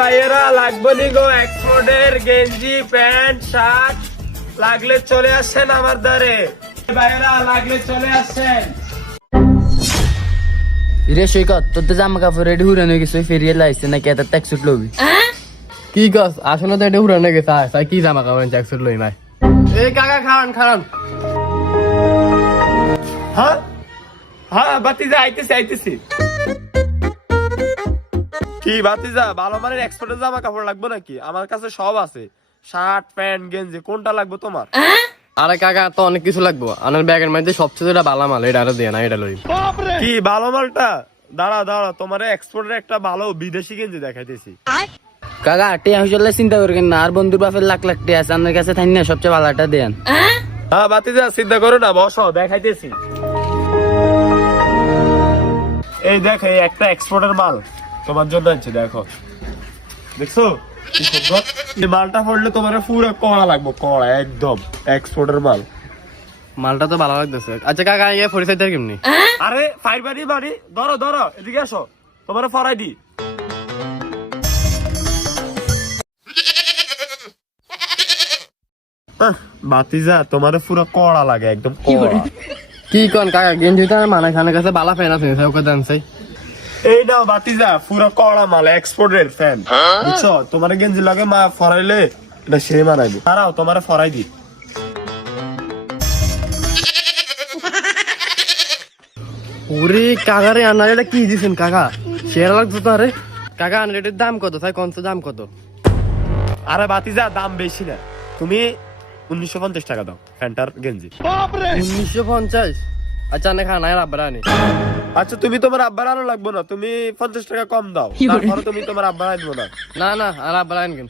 ভাইয়েরা লাগবে নি গো এক্সপোর্টের গেঞ্জি প্যান্ট শার্ট, লাগলে চলে আসেন আমার দ্বারে। ভাইয়েরা লাগলে চলে আসেন। রে সৈকত, তোর তো জামা কাপড় রেডি হুরানো গেছে, ফেরিয়ে লাইছে নাকি এত ট্যাক্সুট লবি? কি কস আসলে তো এটা উড়ানো গেছে তাই কি জামা কাপড় জ্যাকসুট লই নাই। এই কাকা খান খান। হ্যাঁ হ্যাঁ বাতিজা আইতেছি। কি বাতিজা, ভালো মানের এক্সপোর্টের জামা কাপড় লাগবে নাকি? আমার কাছে সব আছে, শার্ট প্যান্ট গেঞ্জি, কোনটা লাগবে তোমার? আরে কাকা তো অনেক কিছু লাগবো, আমার ব্যাগের মধ্যে সবচেয়ে ভালো মাল এটা আরো দিয়ে না, এটা লই। কি ভালো মালটা? দাঁড়া তোমার এক্সপোর্টের একটা ভালো বিদেশি গেঞ্জি দেখাইতেছি। কাকা টিয়া হইলে চিন্তা করবেন না, আর বন্ধুর বাপের লাখ লাখ টিয়া আছে, আপনার কাছে থাই না সবচেয়ে ভালোটা দেন। হ্যাঁ বাতিজা চিন্তা করো না, বসো দেখাইতেছি। এই দেখ, এই একটা এক্সপোর্টের মাল তোমার জন্য আনছি, দেখো দেখছো কি সুন্দর। এই মালটা পড়লে তোমার পুরো কড়া লাগবে, কড়া একদম এক্সপোর্টের মাল। মালটা তো ভালো লাগতেছে। আচ্ছা কাকা ইয়ে পরিচয়টা কেমনি? আরে ফাইবারি বাড়ি, ধরো এদিকে আসো, তোমার ফরাই দি। বাতিজা তোমার পুরো কড়া লাগে, একদম কড়া। কি কন কাকা গেঞ্জিটা মানে খানের কাছে বালা ফ্যান আছে ওকে দেন চাই। এই নাও বাতিজা, পুরো কড়া মাল এক্সপোর্টের ফ্যান, বুঝছো? তোমার গেঞ্জি লাগে মা ফরাইলে এটা সে মানাইবে। দাঁড়াও তোমার ফরাই দি। ওরে কাকা রে আনার এটা কি দিছেন কাকা? শেয়ার লাগতো তো। আরে কাকা আনার এটার দাম কত? তাই কোন দাম কত? আরে বাতিজা দাম বেশি না, তুমি 1950 টাকা দাও ফ্যান্টার গেঞ্জি। 1950? আচ্ছা না খানা আব্বার আনি। আচ্ছা তুমি তোমার আব্বার আনো লাগবে না, তুমি 50 টাকা কম দাও, তারপরে তুমি তোমার আব্বার আনবো না। না আর আব্বার আনি কেন?